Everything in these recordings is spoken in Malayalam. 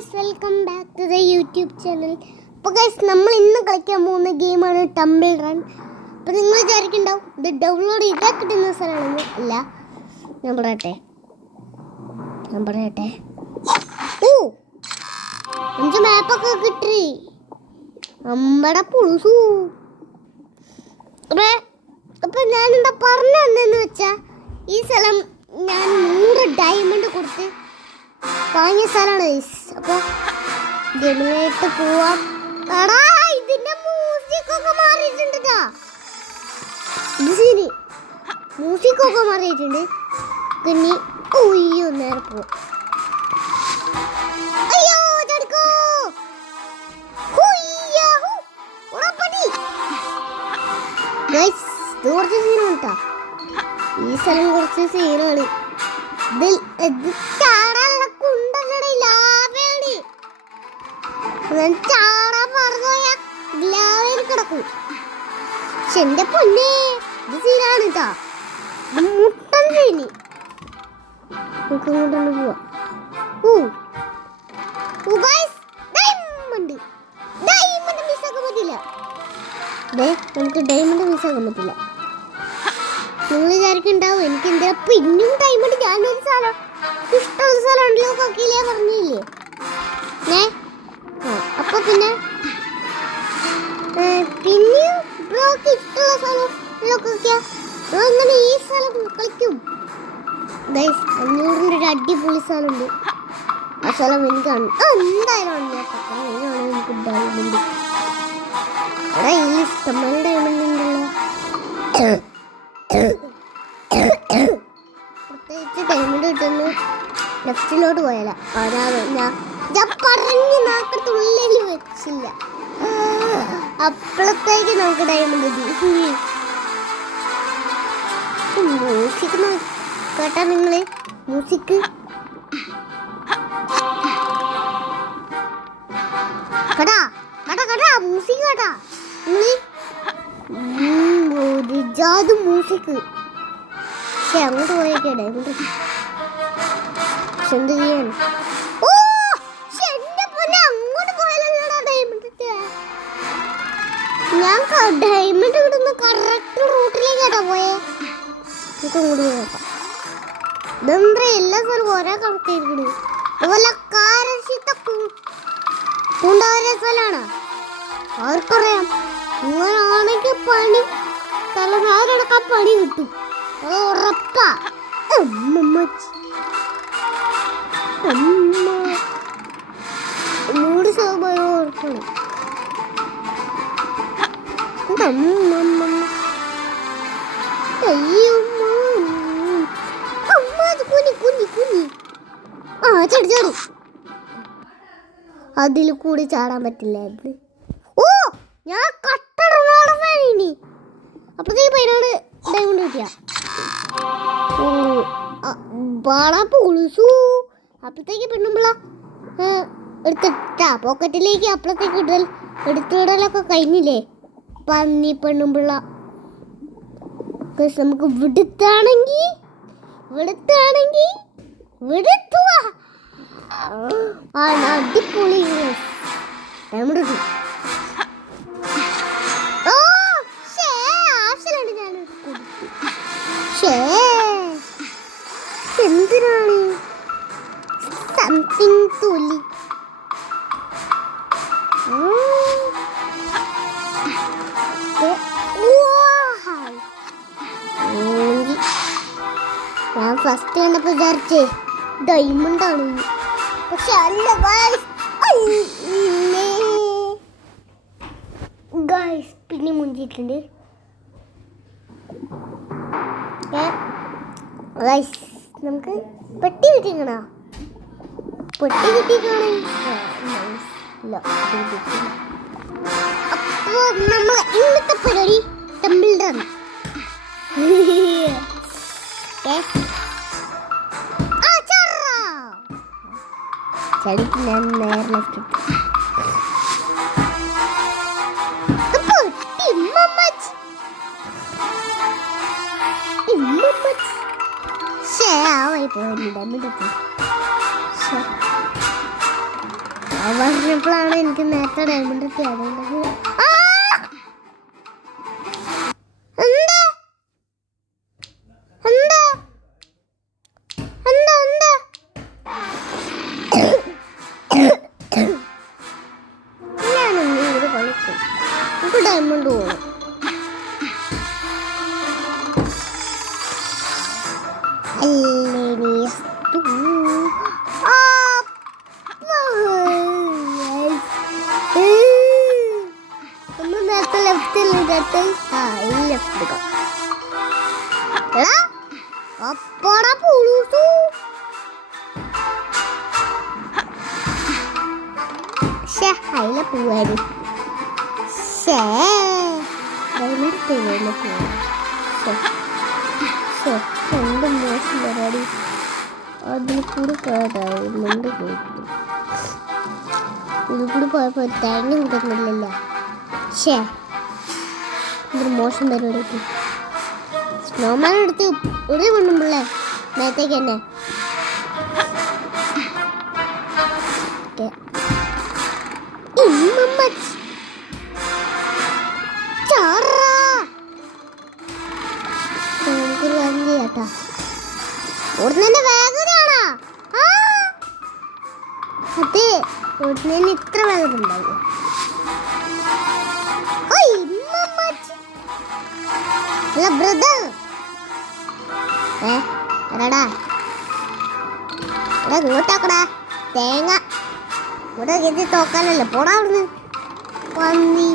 Guys, welcome back to the YouTube channel. അപ്പോൾ ഗൈസ്, നമ്മൾ ഇന്ന് കളിക്കാൻ പോകുന്ന ഗെയിമാണ് ടംബിൾ റൺ. അപ്പോൾ നിങ്ങൾ വിചാരിക്കുന്നുണ്ടാവും ഇത് ഡൗൺലോഡ് ചെയ്താൽ കിട്ടുന്ന സ്ഥലമാണെന്ന്. അല്ല, ഞാൻ പറയട്ടെ. ഓ 5 മാപ്പൊക്കെ കിട്ടി. നമ്മുടെ പുളുസു. അപ്പം ഞാനെന്താ പറഞ്ഞതെന്ന് വെച്ചാൽ, ഈ സ്ഥലം ഞാൻ 100 ഡയമണ്ട് കൊടുത്ത് വാങ്ങിയ സ്ഥലമാണ്. അപ്പോൾ ഗെയിമിനായിട്ട് പോവാം. എടാ, ഇതിന്റെ മ്യൂസിക്കൊക്കെ മാറിയിട്ടുണ്ട്. ഇത് ശരി, മ്യൂസിക്കൊക്കെ മാറിയിട്ടുണ്ട്. പിന്നെ ഒയ്യോ, നേരെ പോവാം. അയ്യോ, ചടിക്കോ. ഇത് കുറച്ച് സീനാണ് കേട്ടോ. ഈ സ്ഥലം കുറച്ച് സീനാണ്. ഇത് ചാടാനുള്ള കുണ്ടല്ലേ, ലാവയാണ്. ചാടാൻ പറഞ്ഞോയാ ലാവയിൽ കിടക്കും. പക്ഷെ എന്റെ പൊന്നെ, ഇത് സീനാണ് കേട്ടോ. മുട്ടൻ സീനി. നമുക്ക് ഇങ്ങോട്ടൊന്ന് പോവാം. ഡയമണ്ട് മിസ്സാക്കാൻ പറ്റില്ല. നമുക്ക് ഡയമണ്ട് മിസ്സാക്കാൻ പറ്റില്ല. നിങ്ങൾ വിചാരിക്കുന്നുണ്ടാവും എനിക്ക് എന്താ പിന്നെയും ഡയമണ്ട്. ഞാനൊരു സ്ഥലം ഇഷ്ടമുള്ള സ്ഥലമുണ്ടല്ലോ, കൊക്കിയിലേ പറഞ്ഞില്ലേ. അപ്പൊ പിന്നെ ബ്രോക്ക് ഇഷ്ടമുള്ള സ്ഥലമൊക്കെ ഇങ്ങനെ ഈ സ്ഥലം കളിക്കും. 500 ഒരു അടിപൊളി സ്ഥലമുണ്ട്. ആ സ്ഥലം എനിക്കാണ് എന്തായാലും എനിക്ക് ഡയമണ്ട്. എടാ, ഈ ഇഷ്ടംപോലെ ഡയമണ്ട് ഉണ്ടല്ലോ. പ്രത്യേകിച്ച് ഡയമണ്ട് കിട്ടുന്നു ലെഫ്റ്റിലോട്ട് പോയാല. ഞാൻ പറഞ്ഞു നാക്കത്തുള്ളിൽ വെച്ചില്ല. അപ്പോഴത്തേക്ക് നമുക്ക് ഡയമണ്ട് കിട്ടി. മ്യൂസിക് കേട്ടാ നിങ്ങള്? മ്യൂസിക് കേട്ടാ മ്യൂസിക് കേട്ടാ നിങ്ങള്? ഒരു ജാതു മ്യൂസിക്. പക്ഷെ അങ്ങോട്ട് പോയേക്കേ ഡയമണ്ട്. എന്ത് ചെയ്യാൻ? അങ്ങോട്ട് പോയാലോ ഡയമണ്ട്. ഞാൻ ഡയമണ്ട് കിട്ടുന്ന കറക്റ്റ് റൂട്ടിലേക്കാട്ടാ പോയേ. നമുക്ക് അങ്ങോട്ട് പോയേക്കാം. ഇതെന്താ എല്ലാ സ്ഥലവും ഒരേ കണക്കായിരിക്കണ്. അതുപോലെ പൂണ്ടാവര സ്ഥലമാണ്. ആർക്കറിയാം? ഇങ്ങനാണെങ്കിൽ പണി തലനാരടക്കാൻ പണി കിട്ടും. അത് ഉറപ്പാ. മൂട് ശതമാനം ഉറപ്പാണ്. ചാടി അതിൽ കൂടി ചാടാൻ പറ്റില്ലായിരുന്നു. ഞാൻ കട്ടടണി. അപ്പഴത്തേക്ക് പതിനാട് ഡയമണ്ട് കിട്ടിയ അപ്പഴത്തേക്ക് പെണ്ണുമ്പിള്ള എടുത്തിട്ടാ പോക്കറ്റിലേക്ക്. അപ്പഴത്തേക്ക് എടുത്തിടലൊക്കെ കഴിഞ്ഞില്ലേ പന്നി പെണ്ണുമ്പിള്ള. നമുക്ക് വിടുത്താണെങ്കി അടിപൊളി ഡയമണ്ട് കിട്ടും. എന്തിനാണ് സംതിങ് തൊലി? ഞാൻ ഫസ്റ്റ് കണ്ടപ്പോ വിചാരിച്ചേ ഡയമണ്ട് ആണ്. പക്ഷെ അല്ല ഗൈസ്, പിന്നെ മുഞ്ചിട്ടുണ്ട്. നമുക്ക് പെട്ടി കിട്ടിക്കണ. പെട്ടി കിട്ടിക്കാണെങ്കിൽ അപ്പോ നമ്മൾ ഇന്നത്തെ പരിപാടി ടംബിൾ റൺ. ചടിക്ക് ഞാൻ നേരെ ലെഫ്റ്റ് ഇട്ടു. പറഞ്ഞപ്പോഴാണ് എനിക്ക് നേരത്തെ ഡയമണ്ട് കിട്ടിയത്. ഞാനൊന്നും ഇവിടെ കളിക്കും. നമുക്ക് ഡയമണ്ട് പോകണം. നമ്മൾ നേരത്തെ ലെഫ്റ്റിൽ അപ്പടാ പുളുസു. അതിലെ പോവാന് എന്ത് മോശം പരിപാടി. അതിൽ കൂടി പോയതാവുന്നുണ്ട് കേട്ടു. ഇതിൽ കൂടി പോയപ്പോ തേങ്ങ കിട്ടുന്നില്ലല്ലോ. ഇതൊരു മോശം പരിപാടി. സ്നോമാൻ എടുത്ത് ഒരു കൊണ്ടുമ്പോളേ നേരത്തേക്ക് തന്നെ ചേട്ടാ ഓടുന്നതിന്റെ വേഗതയാണോ? അതെ, ഓടുന്നതിന് ഇത്ര വേഗത ഉണ്ടാവും. അല്ല ബ്രദർ, എടാ ഇങ്ങോട്ടാക്കടാ തേങ്ങ. ഇവിടെ കെട്ടി തോക്കാനല്ലേ, പോടാ അവിടുന്ന് പന്നി.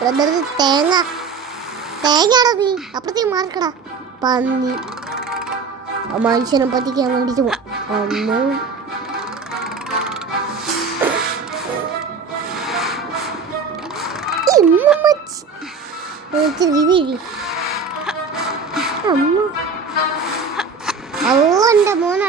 ബ്രദർ തേങ്ങയാടാ നീ, അപ്പുറത്തേക്ക് മാർക്കടാ പന്നി. മനുഷ്യനെ പറ്റിക്കാൻ വേണ്ടിട്ട് അന്ന് എന്റെ മോന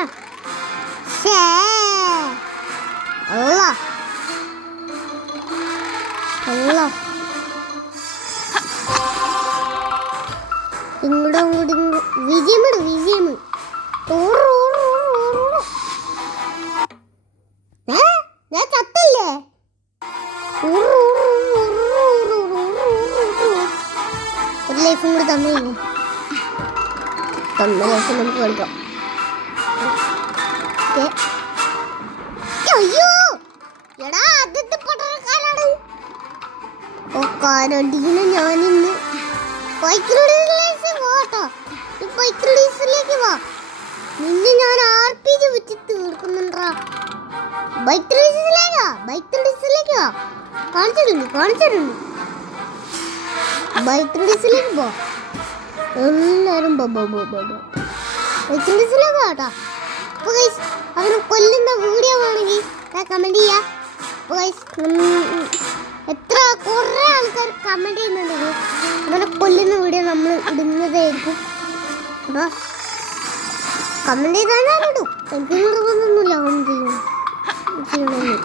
ഇങ്ങോട്ടും അങ്ങോട്ടും വിജയമിട് വിജയം. ഞാൻ ചത്തല്ലേ? ഒരു ലൈഫും കൂടി തന്നു ലൈഫ് നമുക്ക് കളിക്കാം. അയ്യോ എടാ ആദ്യത്തെ പട്ടണക്കാരാണ്. കാരണ്ടിനെ ഞാനിന്ന് ബൈക്കിലേക്ക് വാ. നിന്നെ ഞാൻ RPG വെച്ച് തീർക്കുന്നുണ്ടാ. ബൈക്ക് റേസിലേക്കാ കാണിച്ചിട്ടുണ്ട്. ബൈക്ക് റേസിലേക്ക് പോ. എല്ലാരും ബൈക്ക് റേസിലേക്ക് കേട്ടോ. അവനെ കൊല്ലുന്ന വീഡിയോ ആണെങ്കിൽ കമന്റ് ചെയ്യാ. എത്ര കുറെ ആൾക്കാർ കമന്റ് ചെയ്യുന്നുണ്ടെങ്കിൽ അവനെ കൊല്ലുന്ന വീഡിയോ നമ്മൾ ഇടുന്നതായിരിക്കും. അപ്പൊ കമന്റ് ചെയ്താൽ ഞാനിടും. എനിക്ക് നിർബന്ധമൊന്നുമില്ല കമന്റ് ചെയ്യണമെന്ന്.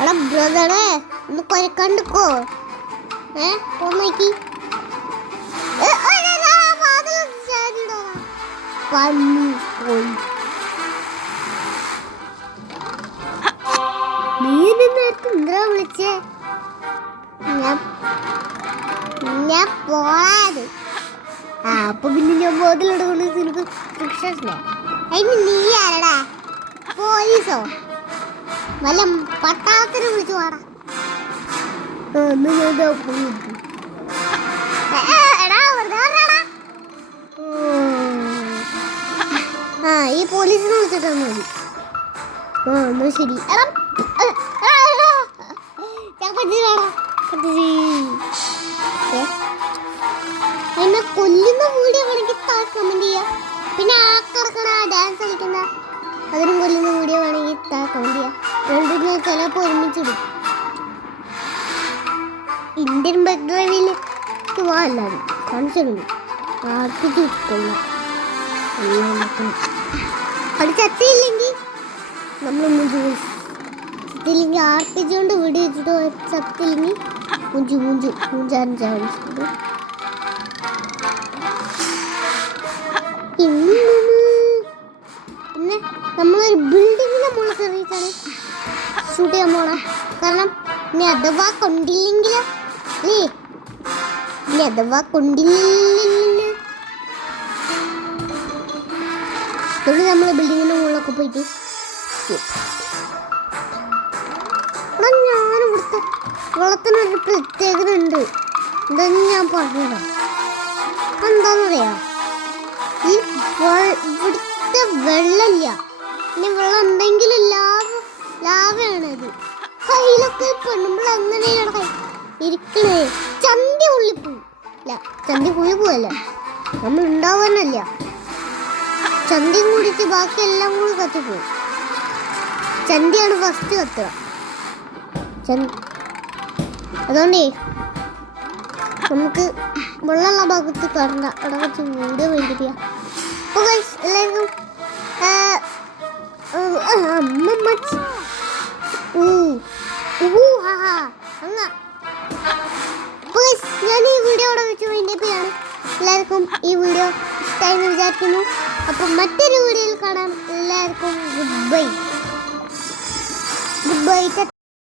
എടാ ബ്രദറെ ഒന്ന് കണ്ടുക്കോ. നോക്കി പന്നി പോയി. നീ നേരത്തെ എന്താ വിളിച്ചേ? ഞാൻ പോയത്. അപ്പൊ പിന്നെ ഞാൻ ബോധത്തിലെടുക്കൊണ്ട് നിനക്ക് ശിക്ഷല്ലേ? അതിന് നീ ആരടാ? പോലീസോ? വല്ല പട്ടാളത്തിന് വിളിച്ചു പാടാ. ഈ പോലീസിനെ വിളിച്ചിട്ടാ മതി. എന്നാ ശരി. എന്നെ കൊല്ലുന്ന വീഡിയോ വേണമെങ്കിൽ കമന്റ് ചെയ്യാം. പിന്നെ ആ കിടക്കണ ഡാൻസ് കളിക്കുന്ന അതിനും കൊല്ലുന്ന വീഡിയോ വേണമെങ്കിൽ കമന്റ് ചെയ്യാം. രണ്ടും ഞാൻ ചിലപ്പോൾ ഒരുമിച്ചിടും. ഇന്ത്യൻ ബൈക്ക് ഡ്രൈവിലേക്ക് പോകാൻ എല്ലാവരും കാണിച്ചിട്ടുണ്ട്. ആർപ്പിച്ച് കൊള്ളാം. അത് ചത്തിയില്ലെങ്കിൽ നമ്മൾ മുഞ്ചു ചത്തില്ലെങ്കിൽ RPG കൊണ്ട് വീട് വെച്ചിട്ട് ചത്തില്ലെങ്കിൽ മുഞ്ചാൻ ചാൻസ് ഉണ്ട്. പിന്നെ നമ്മളൊരു ബിൽഡിങ്ങിന്റെ മുകളിൽ കയറിയിട്ടാണ് ഷൂട്ട് ചെയ്യാൻ പോണം. കാരണം ഇനി അഥവാ കൊണ്ടില്ലെങ്കിൽ അല്ലേ, ഇനി അഥവാ കൊണ്ടില്ലെങ്കിൽ നമ്മൾ ബിൽഡിങ്ങിന്റെ മുകളിലൊക്കെ പോയിട്ട് ഞാനിവിടുത്തെ വെള്ളത്തിനൊരു പ്രത്യേകത ഉണ്ട്. എന്താന്ന് ഞാൻ പറഞ്ഞതാ. എന്താന്നറിയാം, ഈ ഇവിടുത്തെ വെള്ളമില്ല. ഇനി വെള്ളം ഉണ്ടെങ്കിലും ലാവയാണത്. കയ്യിലൊക്കെ പെണ്ണുമ്പോൾ അങ്ങനെയാണ് ഇരിക്കണേ. ചന്തി ഉള്ളിപ്പോവും. അല്ല, ചന്തി പുള്ളി പോവല്ല, നമ്മൾ ഉണ്ടാവാനല്ല. ചന്തിയും കൂടിയിട്ട് ബാക്കി എല്ലാം കൂടി കത്തിപ്പോവും. ചന്തിയാണ് ഫസ്റ്റ് കത്തുക. അതുകൊണ്ടേ നമുക്ക് വെള്ളമുള്ള ഭാഗത്ത് കറണ്ട അവിടെ വെച്ച് വീഡിയോ വേണ്ടിയില്ല. അപ്പോൾ എല്ലാവർക്കും ഞാൻ ഈ വീഡിയോ അവിടെ വെച്ച് വേണ്ടിയപ്പോഴാണ്. എല്ലാവർക്കും ഈ വീഡിയോ ഇഷ്ടമായെന്ന് വിചാരിക്കുന്നു. അപ്പം മറ്റൊരു വീഡിയോയിൽ കാണാം. എല്ലാവർക്കും ഗുഡ് ബൈ.